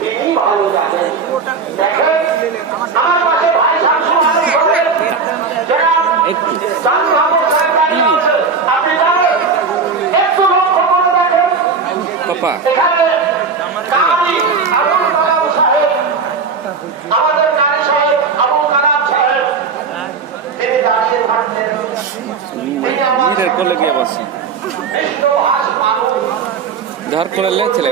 তিনি ভালো জানেন। দেখেন আমার পাশে ভাই শামসুল আলম বলেন, আপনি জানেন একটু লক্ষ্য করে দেখেন এখানে কারি আবুল কালাম সাহেব, আমাদের কারি সাহেব আবুল কালাম সাহেব, তিনি দাঁড়িয়ে থাকতেন। তিনি আমাদের ধার করে ছেলে